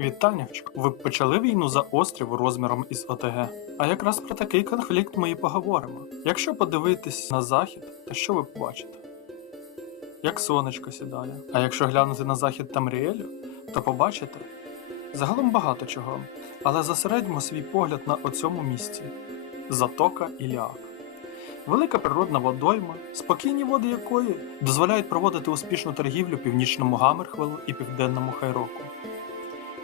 Вітаннячко, ви почали війну за острів розміром із ОТГ. А якраз про такий конфлікт ми і поговоримо. Якщо подивитись на захід, то що ви побачите? Як сонечко сідає. А якщо глянути на захід Тамріелю, то побачите загалом багато чого, але зосередьмо свій погляд на оцьому місці затока Іліак. Велика природна водойма, спокійні води якої дозволяють проводити успішну торгівлю північному Гамерхвелу і південному Хайроку.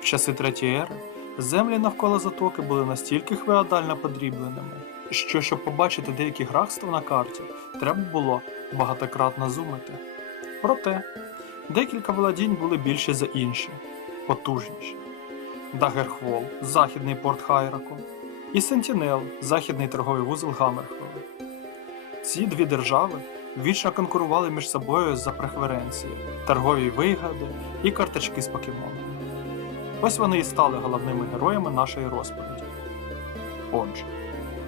В часи третьої ери землі навколо затоки були настільки феодально подрібленими, що щоб побачити деякі графства на карті, треба було багатократно зумити. Проте декілька володінь були більші за інші, потужніші. Дагерхвол, західний порт Хайраку, і Сентінел, західний торговий вузол Гамерхвелу. Ці дві держави вічно конкурували між собою за преференції, торгові вигоди і карточки з покемонами. Ось вони і стали головними героями нашої розповіді. Отже,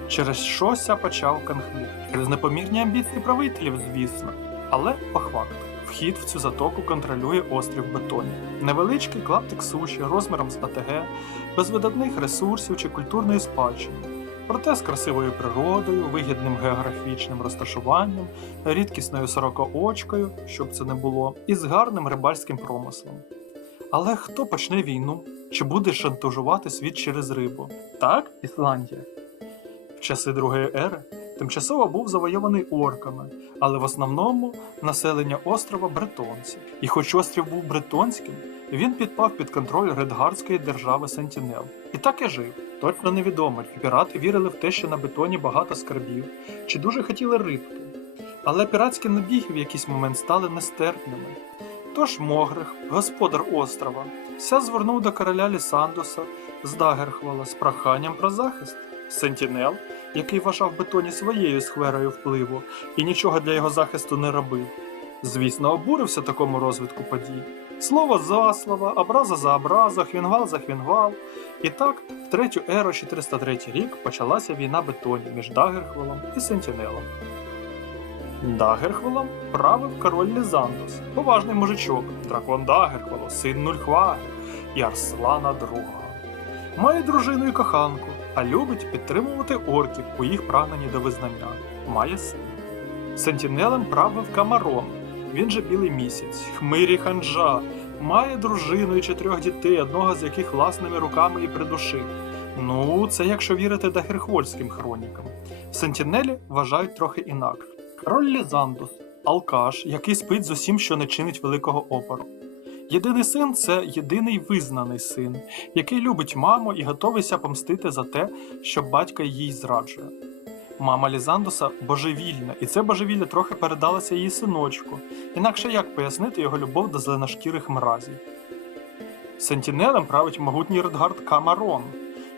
через що ся почав конфлікт? Через непомірні амбіції правителів, звісно, але по факту. Вхід в цю затоку контролює острів Бетоні. Невеличкий клаптик суші розміром з АТГ, без видатних ресурсів чи культурної спадщини. Проте з красивою природою, вигідним географічним розташуванням, рідкісною сорокоочкою, щоб це не було, і з гарним рибальським промислом. Але хто почне війну? Чи буде шантажувати світ через рибу? Так, Ісландія. В часи Другої ери тимчасово був завойований орками, але в основному населення острова бретонці. І хоч острів був бретонським, він підпав під контроль редгардської держави Сентінел. І так і жив. Точно невідомо, чи пірати вірили в те, що на бетоні багато скарбів, чи дуже хотіли рибки. Але піратські набіги в якийсь момент стали нестерпними. Тож Могрих, господар острова, ся звернув до короля Лісандуса з Дагерхвала з проханням про захист. Сентінел, який вважав бетоні своєю схверою впливу і нічого для його захисту не робив, звісно, обурився такому розвитку подій. Слово за слово, образа за образа, хвінгал за хвінгал. І так, в третю еру 403 рік почалася війна бетоні між Дагерхвелом і Сентінелом. Дагерхвелом правив король Лізандус, поважний мужичок, дракон Дагерхвелу, син Нульхваги і Арслана II. Має дружину і коханку, а любить підтримувати орків у їх прагненні до визнання. Має сина. Сентінелем правив Камарон, він же білий місяць, хмирі ханжа, має дружину і чотирьох дітей, одного з яких власними руками і придушив. Ну, це якщо вірити дагерхвольським хронікам. Сентінелі вважають трохи інакше. Король Лізандус, алкаш, який спить з усім, що не чинить великого опору. Єдиний син це єдиний визнаний син, який любить маму і готовийся помстити за те, що батько їй зраджує. Мама Лізандуса божевільна, і це божевілля трохи передалося її синочку, інакше як пояснити його любов до зеленошкірих мразів. Сентінелем править могутній Редгард Камарон,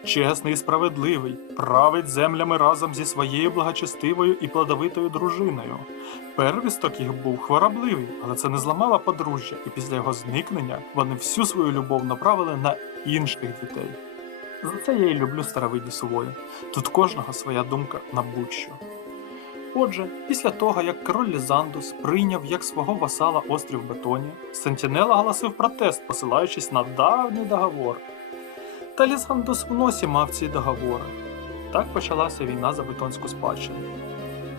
чесний і справедливий, править землями разом зі своєю благочестивою і плодовитою дружиною. Первісток їх був хворобливий, але це не зламало подружжя, і після його зникнення вони всю свою любов направили на інших дітей. За це я і люблю старовидні сувої. Тут кожного своя думка на будь-що. Отже, після того, як король Лізандус прийняв як свого васала острів Бетоні, Сентінел оголосив протест, посилаючись на давній договор. Та Лізандус в носі мав ці договори. Так почалася війна за бетонську спадщину.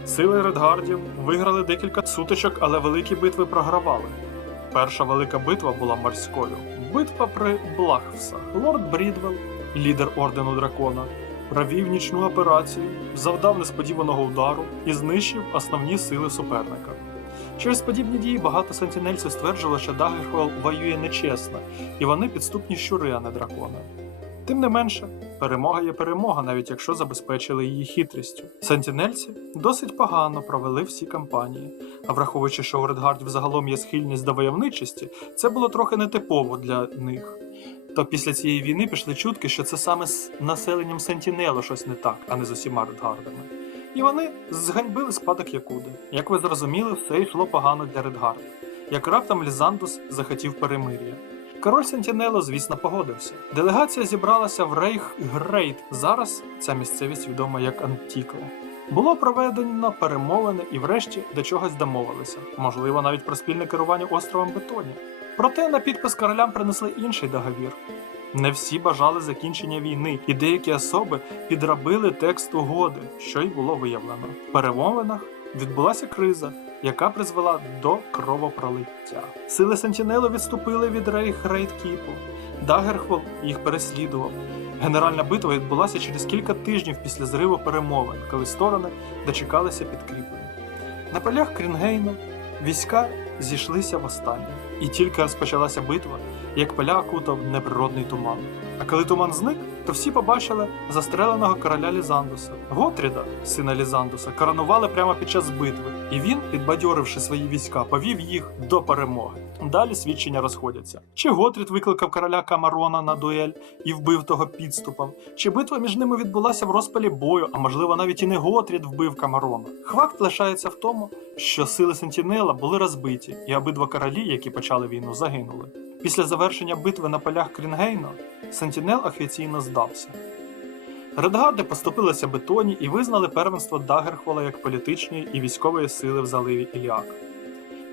Сили Редгардів виграли декілька сутичок, але великі битви програвали. Перша велика битва була морською. Битва при Блахвсах. Лорд Брідвелл, лідер ордену дракона, провів нічну операцію, завдав несподіваного удару і знищив основні сили суперника. Через подібні дії багато сентінельців стверджували, що Дагерхвел воює нечесно, і вони підступні щури, а не дракони. Тим не менше, перемога є перемога, навіть якщо забезпечили її хитрістю. Сентінельці досить погано провели всі кампанії, а враховуючи, що у Редгардів загалом є схильність до войовничості, це було трохи нетипово для них. То після цієї війни пішли чутки, що це саме з населенням Сентінелу щось не так, а не з усіма Редгардами. І вони зганьбили спадок Якуди. Як ви зрозуміли, все йшло погано для Редгардів. Як раптом Лізандус захотів перемир'я. Король Сентінело, звісно, погодився. Делегація зібралася в Рейх Грейт. Зараз ця місцевість відома як Антікла. Було проведено перемовини і, врешті, до чогось домовилися, можливо, навіть про спільне керування островом Бетоні. Проте на підпис королям принесли інший договір. Не всі бажали закінчення війни, і деякі особи підробили текст угоди, що й було виявлено. В перемовинах відбулася криза, яка призвела до кровопролиття. Сили Сентінело відступили від рейх Рейдкіпу. Дагерхвол їх переслідував. Генеральна битва відбулася через кілька тижнів після зриву перемовин, коли сторони дочекалися підкріплення. На полях Крінгейна війська зійшлися востаннє, і тільки розпочалася битва, як поля окутав неприродний туман. А коли туман зник, то всі побачили застреленого короля Лізандуса. Готріда, сина Лізандуса, коронували прямо під час битви, і він, підбадьоривши свої війська, повів їх до перемоги. Далі свідчення розходяться: чи Готрід викликав короля Камарона на дуель і вбив того підступом, чи битва між ними відбулася в розпалі бою, а можливо навіть і не Готрід вбив Камарона. Факт лишається в тому, що сили Сентінела були розбиті, і обидва королі, які почали війну, загинули. Після завершення битви на полях Крінгейно Сентінел офіційно здався. Редгарди поступилися бетоні і визнали первенство Дагерхола як політичної і військової сили в заливі Іліак.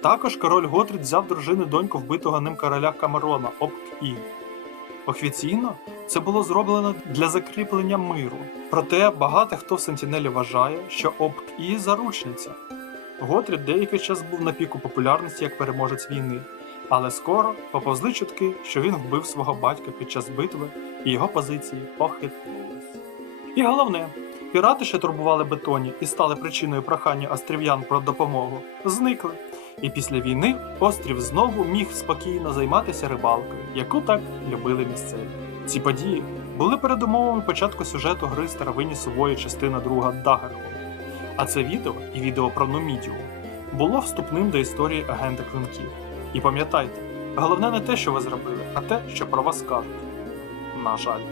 Також король Готрід взяв дружини доньку вбитого ним короля Камерона Опк-І. Офіційно це було зроблено для закріплення миру. Проте багато хто в Сентінелі вважає, що Опк-І заручниця. Готрід деякий час був на піку популярності як переможець війни, але скоро поповзли чутки, що він вбив свого батька під час битви, і його позиції похитнулись. І головне, пірати, що турбували бетоні і стали причиною прохання острів'ян про допомогу, зникли. І після війни острів знову міг спокійно займатися рибалкою, яку так любили місцеві. Ці події були передумовами початку сюжету гри старовинні сувої частина 2 Дагерхол. А це відео і відео про Нумідіум було вступним до історії агента Клинків. І пам'ятайте, головне не те, що ви зробили, а те, що про вас кажуть. На жаль.